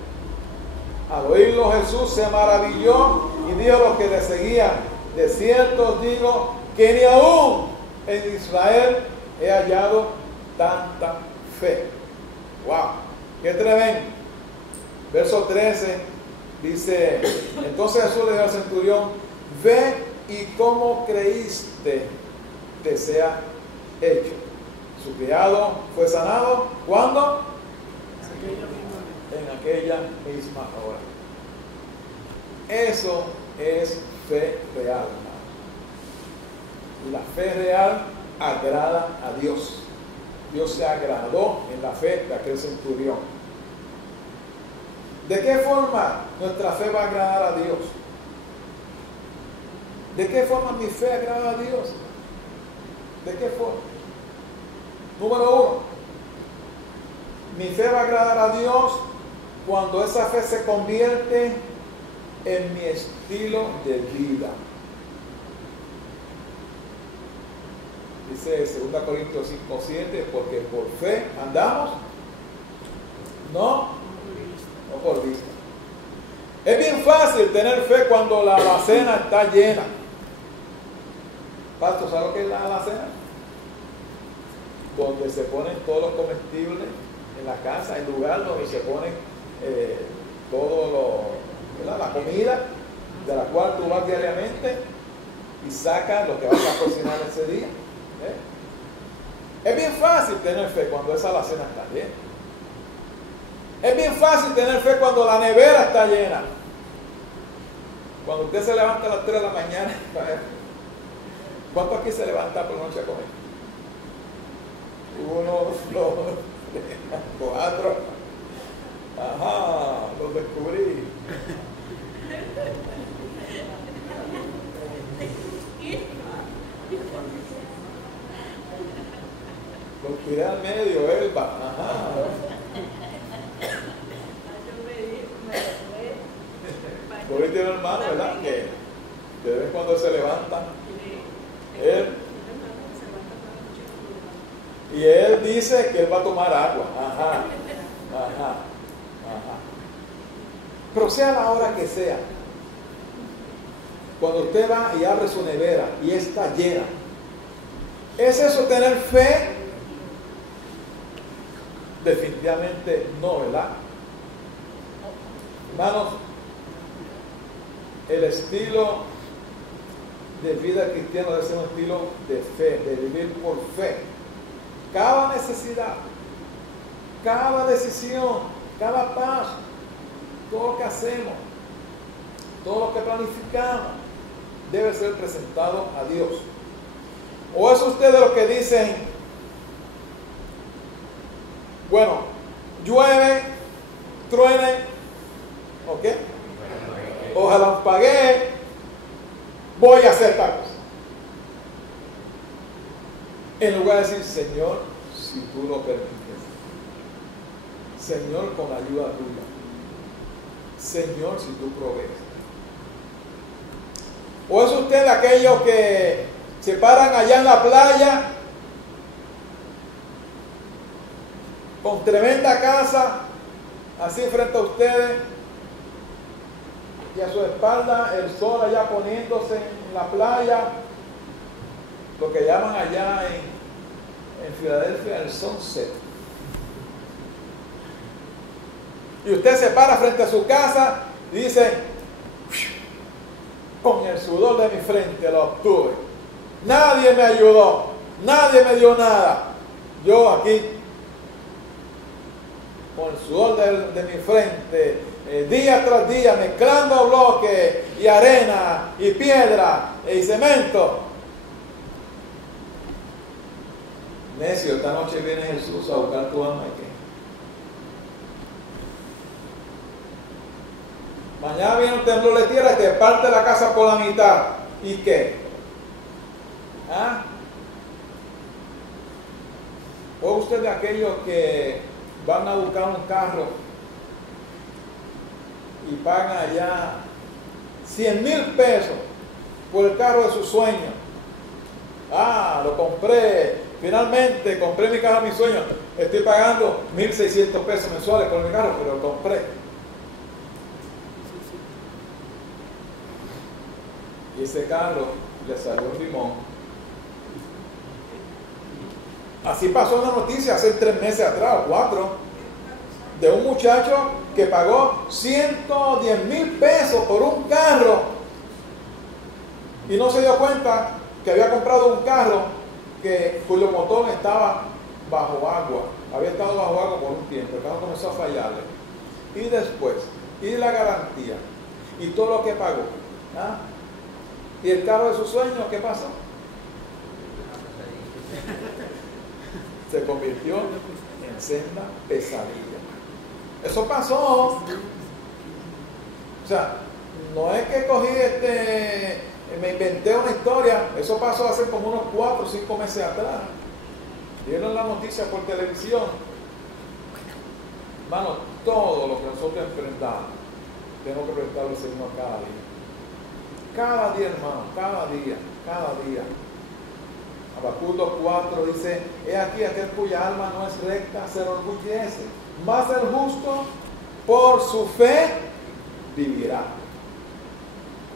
Al oírlo Jesús se maravilló y dijo a los que le seguían, de cierto os digo que ni aún en Israel he hallado tanta fe. Wow. Qué tremendo. Verso 13 dice, entonces Jesús le dijo al centurión, ve y como creíste te sea hecho. Su criado fue sanado, ¿cuándo? En aquella misma hora. Eso es fe real, hermano. Y la fe real agrada a Dios. Dios se agradó en la fe de aquel centurión. ¿De qué forma nuestra fe va a agradar a Dios? ¿De qué forma mi fe agrada a Dios? ¿De qué forma? Número 1. Mi fe va a agradar a Dios cuando esa fe se convierte en mi estilo de vida. Dice 2 Corintios 5:7, porque por fe andamos, no por vista. Es bien fácil tener fe cuando la alacena está llena. Pastor, ¿sabe lo que es la alacena? Donde se ponen todos los comestibles en la casa, el lugar donde se ponen la comida de la cual tú vas diariamente y sacas lo que vas a cocinar ese día. Es bien fácil tener fe cuando esa alacena está llena. Es bien fácil tener fe cuando la nevera está llena. Cuando usted se levanta a las 3 de la mañana, ¿cuántos aquí se levanta por la noche a comer? 1, 2, 3, 4. Ajá, lo descubrí. Lo tiré al medio, Elba. Ajá. Por ahí tiene un hermano, ¿verdad? Que de vez en cuando se levanta. Y él dice que él va a tomar agua. Ajá. Pero sea la hora que sea, cuando usted va y abre su nevera y está llena, ¿es eso tener fe? Definitivamente no, ¿verdad? Hermanos, el estilo de vida cristiana debe ser un estilo de fe, de vivir por fe. Cada necesidad, cada decisión, cada paso, todo lo que hacemos, todo lo que planificamos, debe ser presentado a Dios. ¿O es usted de los que dicen, bueno, llueve, truene, ¿ok? Ojalá pagué, voy a hacer tal cosa? En lugar de decir, Señor, si tú lo permites, Señor, con la ayuda tuya, Señor, si tú provees. ¿O es usted de aquellos que se paran allá en la playa con tremenda casa, así frente a ustedes, y a su espalda el sol allá poniéndose en la playa, lo que llaman allá en Filadelfia el sunset? Y usted se para frente a su casa y dice, con el sudor de mi frente lo obtuve. Nadie me ayudó, nadie me dio nada. Yo aquí, con el sudor de mi frente, día tras día, mezclando bloques y arena y piedra y cemento. Necio, esta noche viene Jesús a buscar tu alma. ¿Y qué? Mañana viene un temblor de tierra y te parte la casa por la mitad. ¿Y qué? ¿Ah? ¿O usted de aquellos que van a buscar un carro y pagan allá 100,000 pesos por el carro de su sueño? Ah, lo compré, finalmente compré mi carro de mis sueños. Estoy pagando 1,600 pesos mensuales por mi carro, pero lo compré. Y ese carro le salió un limón. Así pasó una noticia hace 3 meses atrás, o 4, de un muchacho que pagó 110,000 pesos por un carro y no se dio cuenta que había comprado un carro cuyo motor estaba bajo agua. Había estado bajo agua por un tiempo, el carro comenzó a fallarle. Y después, y la garantía, y todo lo que pagó. ¿Ah? Y el carro de sus sueños, ¿qué pasó? Se convirtió en senda pesadilla. Eso pasó. O sea, no es que cogí me inventé una historia. Eso pasó hace como unos 4 o 5 meses atrás. Vieron la noticia por televisión. Hermano, todo lo que nosotros enfrentamos, tenemos que prestarle al Señor cada día. Cada día, hermano, cada día, cada día. Habacuc 2:4 dice: he aquí aquel cuya alma no es recta se enorgullece, mas el justo por su fe vivirá.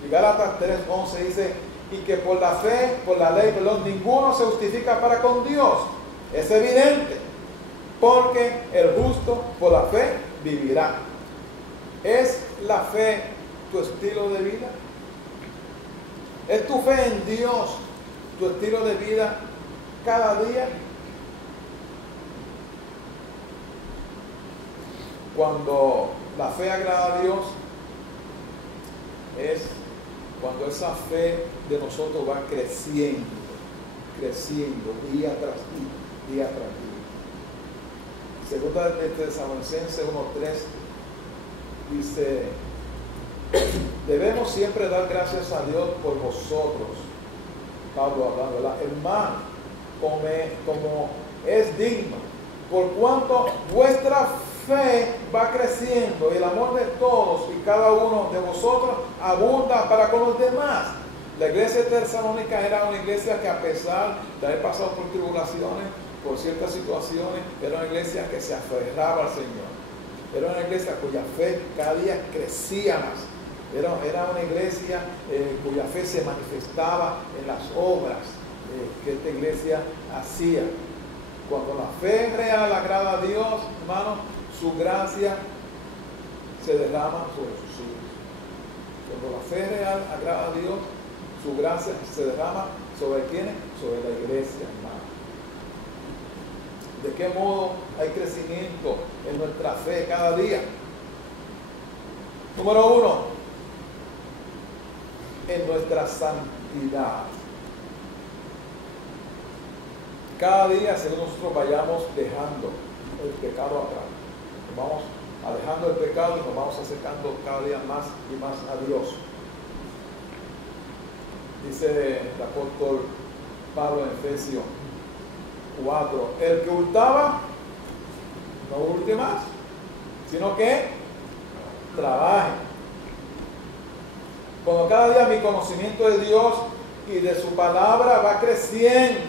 Y Gálatas 3:11 dice: y que por la fe, por la ley, perdón, ninguno se justifica para con Dios. Es evidente, porque el justo por la fe vivirá. ¿Es la fe tu estilo de vida? ¿Es tu fe en Dios tu estilo de vida cada día? Cuando la fe agrada a Dios, es cuando esa fe de nosotros va creciendo día tras día. Segunda de Tesalonicenses 1:3 dice: debemos siempre dar gracias a Dios por vosotros, Pablo hablando, ¿verdad? Hermano, como es digno, por cuanto vuestra fe va creciendo y el amor de todos y cada uno de vosotros abunda para con los demás. La iglesia de Tesalónica era una iglesia que, a pesar de haber pasado por tribulaciones, por ciertas situaciones, era una iglesia que se aferraba al Señor. Era una iglesia cuya fe cada día crecía más. Era una iglesia cuya fe se manifestaba en las obras que esta iglesia hacía. Cuando la fe real agrada a Dios, hermano, su gracia se derrama sobre sus hijos. Cuando la fe real agrada a Dios, su gracia se derrama sobre quiénes, sobre la iglesia, hermano. ¿De qué modo hay crecimiento en nuestra fe cada día? Número 1, en nuestra santidad. Cada día, según nosotros vayamos dejando el pecado atrás, nos vamos alejando del pecado y nos vamos acercando cada día más y más a Dios. Dice el apóstol Pablo en Efesios 4: el que hurtaba, no hurte más, sino que trabaje. Cuando cada día mi conocimiento de Dios y de su palabra va creciendo,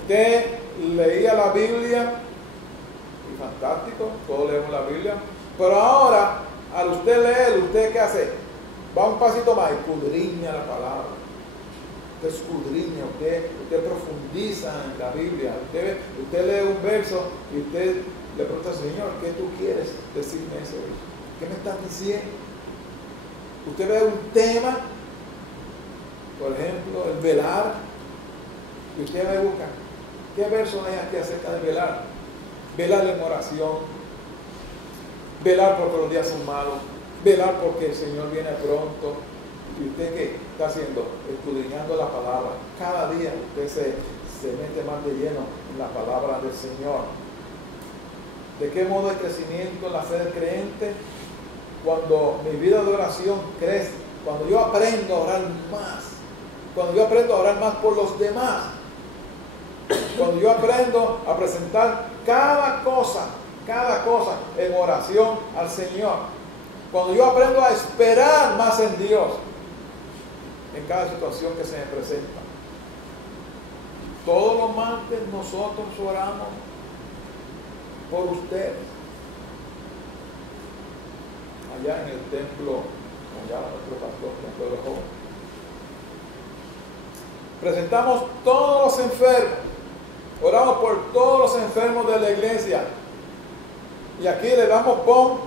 usted leía la Biblia, y fantástico, todos leemos la Biblia, pero ahora, al usted leer, ¿usted qué hace? Va un pasito más, escudriña la palabra. Usted escudriña, usted profundiza en la Biblia. Usted lee un verso y usted le pregunta al Señor: ¿qué tú quieres decirme ese verso? ¿Qué me estás diciendo? Usted ve un tema, por ejemplo, el velar, y usted me busca: ¿qué verso hay aquí acerca de velar? Velar en oración, velar porque los días son malos, velar porque el Señor viene pronto. ¿Y usted qué está haciendo? Escudriñando la palabra. Cada día usted se mete más de lleno en la palabra del Señor. ¿De qué modo el crecimiento en la fe del creyente? Cuando mi vida de oración crece, cuando yo aprendo a orar más, cuando yo aprendo a orar más por los demás, cuando yo aprendo a presentar cada cosa en oración al Señor, cuando yo aprendo a esperar más en Dios en cada situación que se me presenta. Todos los martes nosotros oramos por ustedes. Allá en el templo, allá nuestro pastor, templo de los jóvenes. Presentamos todos los enfermos. Oramos por todos los enfermos de la iglesia. Y aquí le damos pon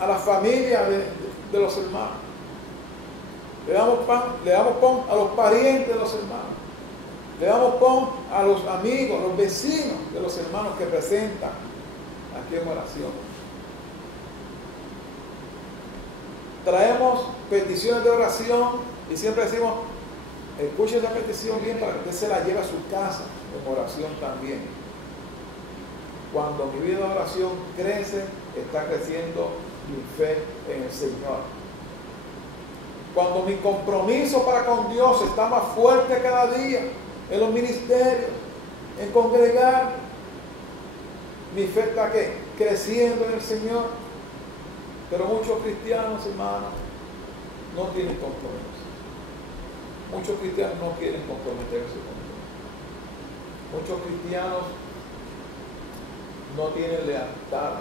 a la familia de los hermanos. Le damos pon a los parientes de los hermanos. Le damos pon a los amigos, los vecinos de los hermanos que presentan aquí en oración. Traemos peticiones de oración y siempre decimos, escuche esa petición bien para que usted se la lleve a su casa en oración también. Cuando mi vida de oración crece, está creciendo mi fe en el Señor. Cuando mi compromiso para con Dios está más fuerte cada día, en los ministerios, en congregar, mi fe está creciendo en el Señor. Pero muchos cristianos, hermanos, no tienen compromiso. Muchos cristianos no quieren comprometerse con Dios. Muchos cristianos no tienen lealtad,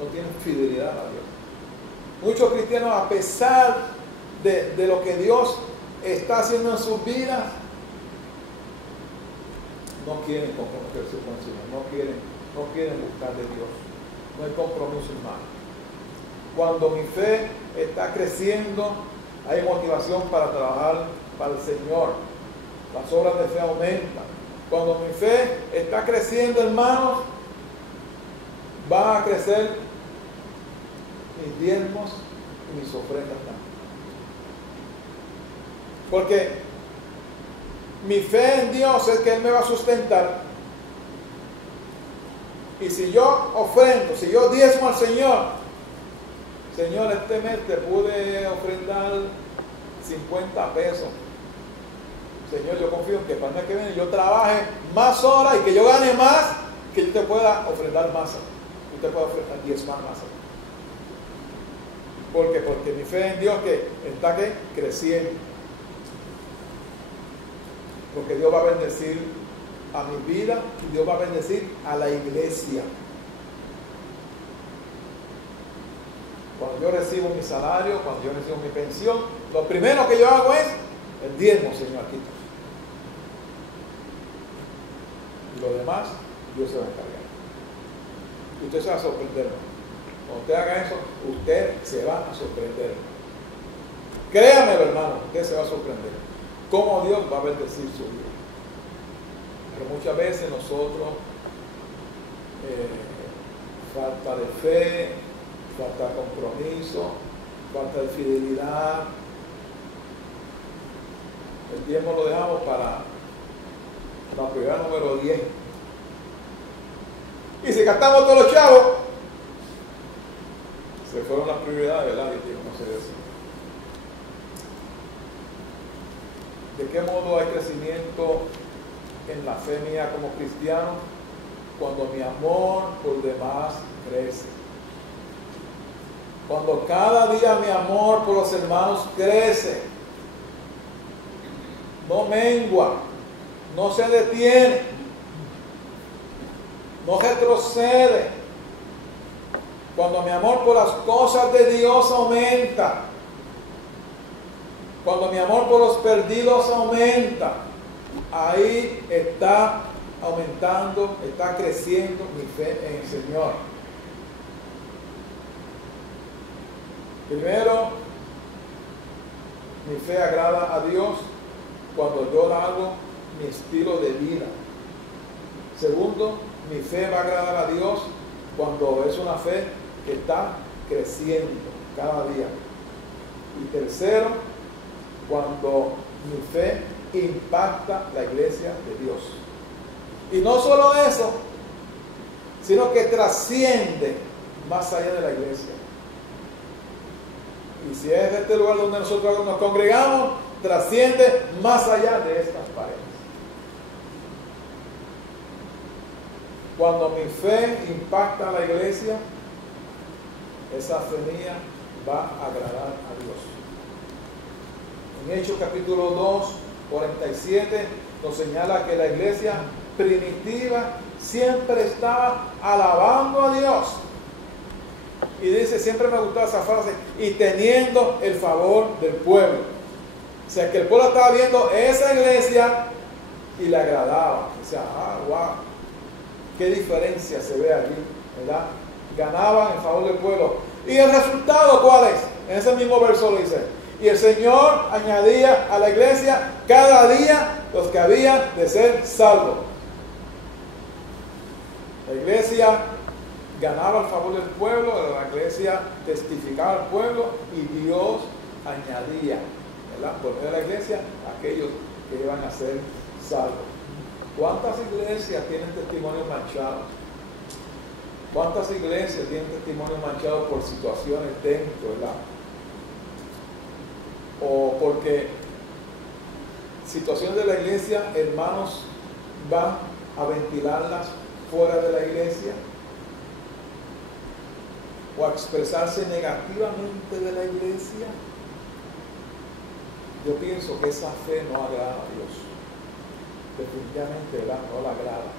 no tienen fidelidad a Dios. Muchos cristianos, a pesar de lo que Dios está haciendo en sus vidas, no quieren comprometerse con el Señor, no quieren buscar de Dios. No hay compromiso, hermano. Cuando mi fe está creciendo, hay motivación para trabajar para el Señor. Las obras de fe aumentan. Cuando mi fe está creciendo, hermanos, van a crecer mis diezmos y mis ofrendas también. Porque mi fe en Dios es que Él me va a sustentar. Y si yo ofrendo, si yo diezmo al Señor, Señor, este mes te pude ofrendar 50 pesos. Señor, yo confío en que para el mes que viene yo trabaje más horas y que yo gane más, que yo te pueda ofrendar más. Yo te pueda ofrendar 10 más. ¿Por qué? Porque mi fe en Dios que está creciendo. Porque Dios va a bendecir a mi vida y Dios va a bendecir a la iglesia. Cuando yo recibo mi salario, cuando yo recibo mi pensión, lo primero que yo hago es el diezmo, Señor, aquí. Y lo demás, Dios se va a encargar. Y usted se va a sorprender. Cuando usted haga eso, usted se va a sorprender. Créamelo, hermano, usted se va a sorprender. Cómo Dios va a bendecir su vida. Pero muchas veces nosotros, falta de fe, falta de compromiso, falta de fidelidad. El diezmo lo dejamos para la prioridad número 10. Y si gastamos todos los chavos, se fueron las prioridades, ¿verdad? Y no se decir. ¿De qué modo hay crecimiento en la fe mía como cristiano? Cuando mi amor por demás crece. Cuando cada día mi amor por los hermanos crece. No mengua, no se detiene, no retrocede. Cuando mi amor por las cosas de Dios aumenta. Cuando mi amor por los perdidos aumenta, ahí está aumentando, está creciendo mi fe en el Señor. Primero, mi fe agrada a Dios cuando yo hago mi estilo de vida. Segundo, mi fe va a agradar a Dios cuando es una fe que está creciendo cada día. Y tercero, cuando mi fe impacta la iglesia de Dios. Y no solo eso, sino que trasciende más allá de la iglesia. Y si es este lugar donde nosotros nos congregamos, trasciende más allá de estas paredes. Cuando mi fe impacta a la iglesia, esa fe mía va a agradar a Dios. En Hechos capítulo 2, 47, nos señala que la iglesia primitiva siempre estaba alabando a Dios. Y dice, siempre me gustaba esa frase, y teniendo el favor del pueblo. O sea, que el pueblo estaba viendo esa iglesia y le agradaba. O sea, wow, qué diferencia se ve allí, ¿verdad? ganaban en favor del pueblo. ¿Y el resultado cuál es? En ese mismo verso lo dice. Y el Señor añadía a la iglesia cada día los que habían de ser salvos. La iglesia ganaba el favor del pueblo, la iglesia testificaba al pueblo y Dios añadía, ¿verdad?, por medio de la iglesia a aquellos que iban a ser salvos. ¿Cuántas iglesias tienen testimonios manchados? ¿Cuántas iglesias tienen testimonios manchados por situaciones dentro, ¿verdad? O porque situaciones de la iglesia, hermanos van a ventilarlas fuera de la iglesia, o a expresarse negativamente de la iglesia. Yo pienso que esa fe no agrada a Dios. Definitivamente, ¿verdad?, no la agrada.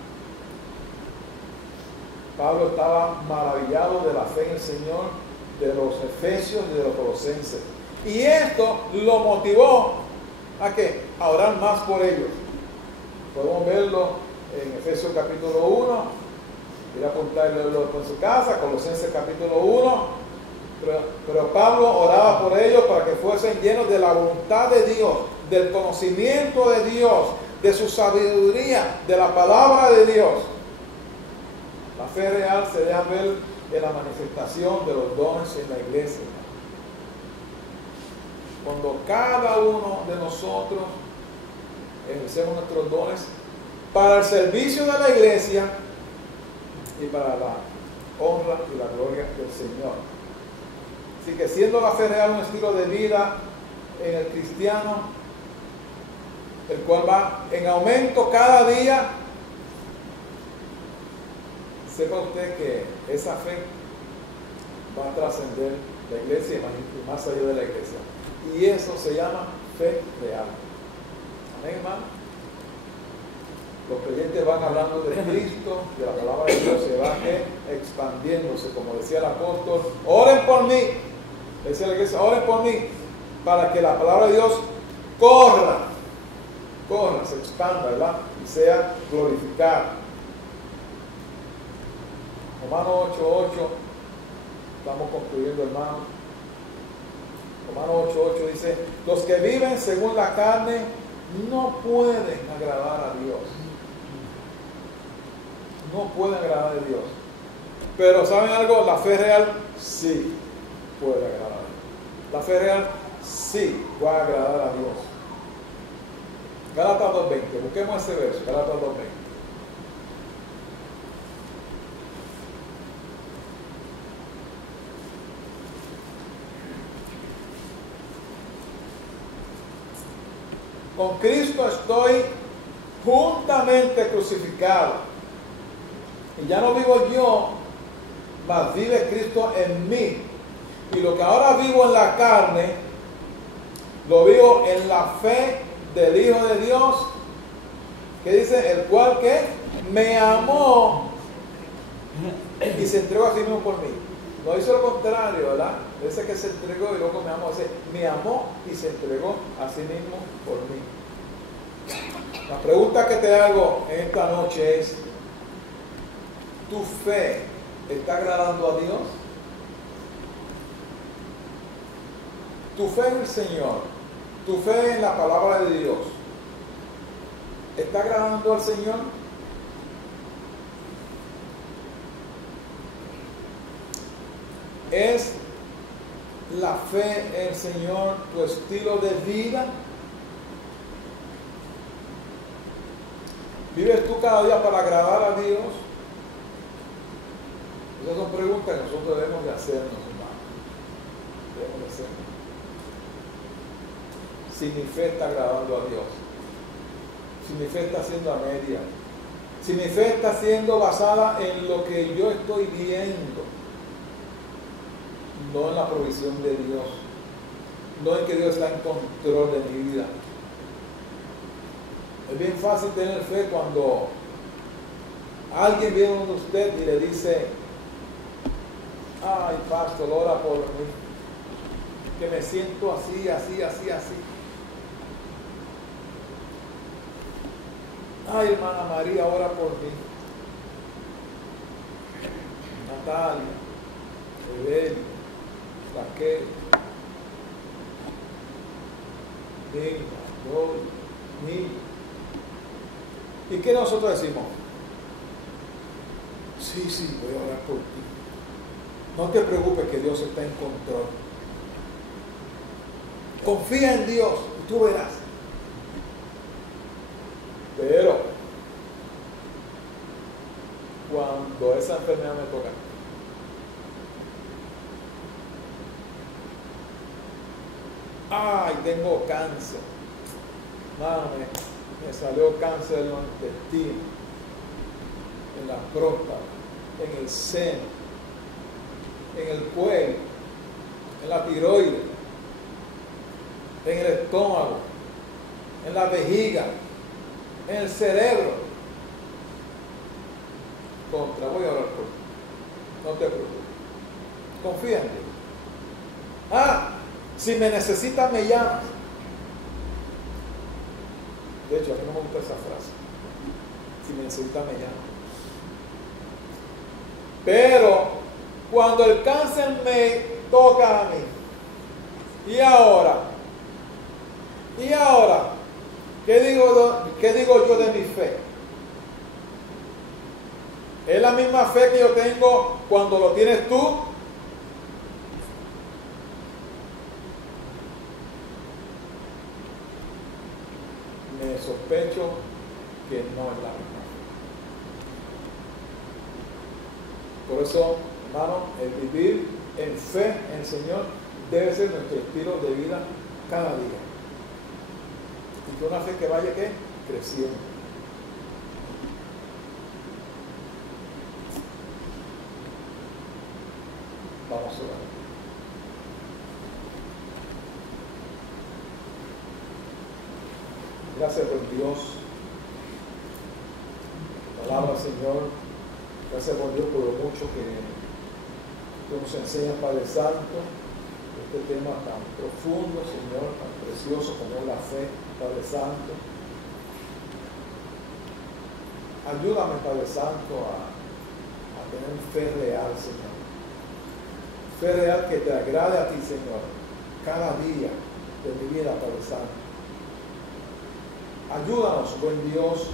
Pablo estaba maravillado de la fe en el Señor, de los efesios y de los colosenses. Y esto lo motivó ¿a qué? A orar más por ellos. Podemos verlo en Efesios capítulo 1. Ir a apuntarlo en su casa, Colosenses capítulo 1. Pero Pablo oraba por ellos para que fuesen llenos de la voluntad de Dios, del conocimiento de Dios, de su sabiduría, de la palabra de Dios. La fe real se deja ver en la manifestación de los dones en la iglesia. Cuando cada uno de nosotros ejercemos nuestros dones para el servicio de la iglesia y para la honra y la gloria del Señor. Así que siendo la fe real un estilo de vida en el cristiano, el cual va en aumento cada día, sepa usted que esa fe va a trascender la iglesia y más allá de la iglesia. Y eso se llama fe real. Amén, hermano. Los creyentes van hablando de Cristo, de la palabra de Dios, se va expandiéndose, como decía el apóstol. Oren por mí, decía la iglesia, oren por mí, para que la palabra de Dios corra, se expanda, ¿verdad?, y sea glorificada. Romanos 8:8, estamos concluyendo, hermano. Romanos 8:8 dice: los que viven según la carne no pueden agradar a Dios. No pueden agradar a Dios. Pero ¿saben algo? La fe real sí puede agradar a Dios. La fe real sí puede agradar a Dios. Gálatas 2:20, busquemos ese verso, Gálatas 2:20. Con Cristo estoy juntamente crucificado. Y ya no vivo yo, mas vive Cristo en mí. Y lo que ahora vivo en la carne, lo vivo en la fe del Hijo de Dios, que dice, el cual que me amó y se entregó a sí mismo por mí. No hizo lo contrario, ¿verdad? Ese que se entregó y luego me amó. Ese me amó y se entregó a sí mismo por mí. La pregunta que te hago en esta noche es: ¿tu fe está agradando a Dios? ¿Tu fe en el Señor, tu fe en la palabra de Dios, está agradando al Señor? ¿Es la fe en el Señor tu estilo de vida? ¿Vives tú cada día para agradar a Dios? Esas son preguntas que nosotros debemos de hacernos, hermano. Debemos de hacernos. Si mi fe está agradando a Dios, si mi fe está siendo a media, si mi fe está siendo basada en lo que yo estoy viendo, no en la provisión de Dios, no en que Dios está en control de mi vida. Es bien fácil tener fe cuando alguien viene donde usted y le dice: ay, pastor, ora por mí, que me siento así, así, así, así. Ay, hermana María, ora por mí. Natalia, Evelio, Raquel, Nilma, Gloria, Nilma. ¿Y qué nosotros decimos? Sí, voy a orar por ti. No te preocupes que Dios está en control. Confía en Dios y tú verás. Pero cuando esa enfermedad me toca, ay, tengo cáncer, mano, me salió cáncer en los intestinos, en la próstata, en el seno, en el cuello, en la tiroides, en el estómago, en la vejiga, en el cerebro. Voy a orar por ti. No te preocupes. Confía en Dios. Si me necesitas, me llamas. De hecho, a mí no me gusta esa frase. Si me necesitas, me llamas. Pero cuando el cáncer me toca a mí, ¿y ahora? ¿Qué digo yo de mi fe? ¿Es la misma fe que yo tengo cuando lo tienes tú? Me sospecho que no es la misma. Por eso, hermano, el vivir en fe en el Señor debe ser nuestro estilo de vida cada día. Y que una fe que vaya creciendo. Vamos a orar. Gracias por Dios. Palabra, Señor. Gracias por Dios por lo mucho que tú nos enseñas, Padre Santo. Este tema tan profundo, Señor, tan precioso como es la fe, Padre Santo. Ayúdame, Padre Santo, a tener fe real, Señor. Fe real que te agrade a ti, Señor, cada día de mi vida, Padre Santo. Ayúdanos, buen Dios,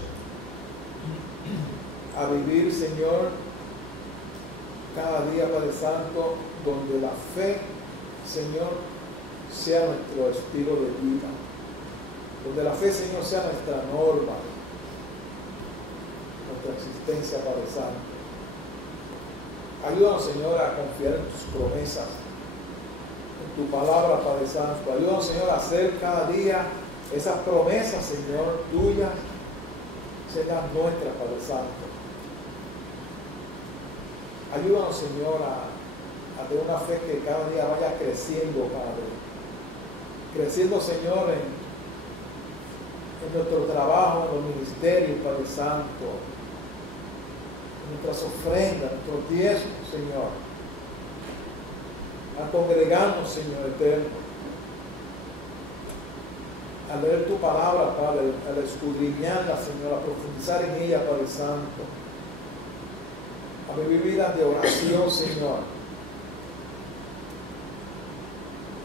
a vivir, Señor, cada día, Padre Santo, donde la fe, Señor, sea nuestro estilo de vida. Donde la fe, Señor, sea nuestra norma, nuestra existencia, Padre Santo. Ayúdanos, Señor, a confiar en tus promesas, en tu palabra, Padre Santo. Ayúdanos, Señor, a hacer cada día esas promesas, Señor, tuyas, sean nuestras, Padre Santo. Ayúdanos, Señor, a tener una fe que cada día vaya creciendo, Padre. Creciendo, Señor, en nuestro trabajo, en los ministerios, Padre Santo. Nuestras ofrendas, nuestros diezmos, Señor, a congregarnos, Señor eterno, a leer tu palabra, Padre, a escudriñarla, Señor, a profundizar en ella, Padre Santo, a vivir vidas de oración, Señor,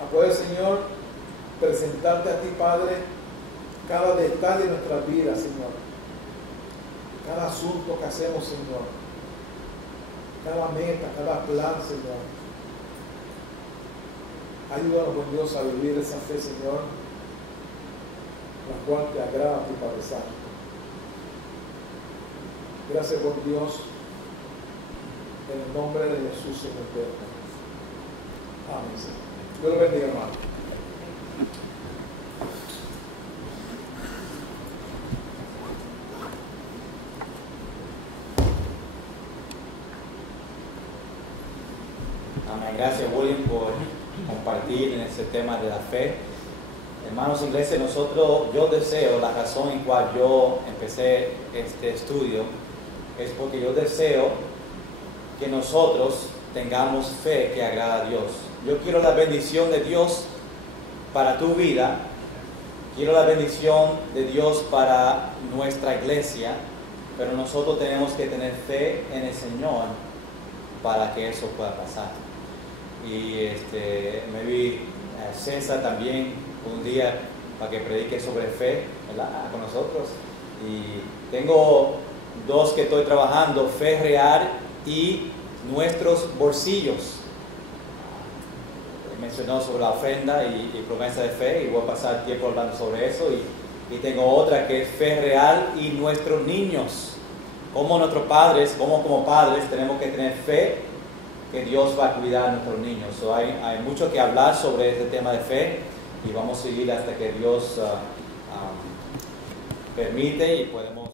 a poder, Señor, presentarte a ti, Padre, cada detalle de nuestra vida, Señor. Cada asunto que hacemos, Señor. Cada meta, cada plan, Señor. Ayúdanos, buen Dios, a vivir esa fe, Señor, la cual te agrada a ti, Padre Santo. Gracias, buen Dios, en el nombre de Jesús, Señor eterno. Amén, Señor. Dios lo bendiga, hermano. Gracias, William, por compartir en este tema de la fe. Hermanos ingleses, yo deseo, la razón en cual yo empecé este estudio es porque yo deseo que nosotros tengamos fe que agrada a Dios. Yo quiero la bendición de Dios para tu vida, quiero la bendición de Dios para nuestra iglesia, pero nosotros tenemos que tener fe en el Señor para que eso pueda pasar. Y me vi César también un día para que predique sobre fe, ¿verdad?, con nosotros. Y tengo dos que estoy trabajando, fe real y nuestros bolsillos. Mencionó sobre la ofrenda y promesa de fe, y voy a pasar tiempo hablando sobre eso. Y tengo otra que es fe real y nuestros niños. Como nuestros padres, como padres, tenemos que tener fe que Dios va a cuidar a nuestros niños. Hay mucho que hablar sobre este tema de fe, y vamos a seguir hasta que Dios permite y podemos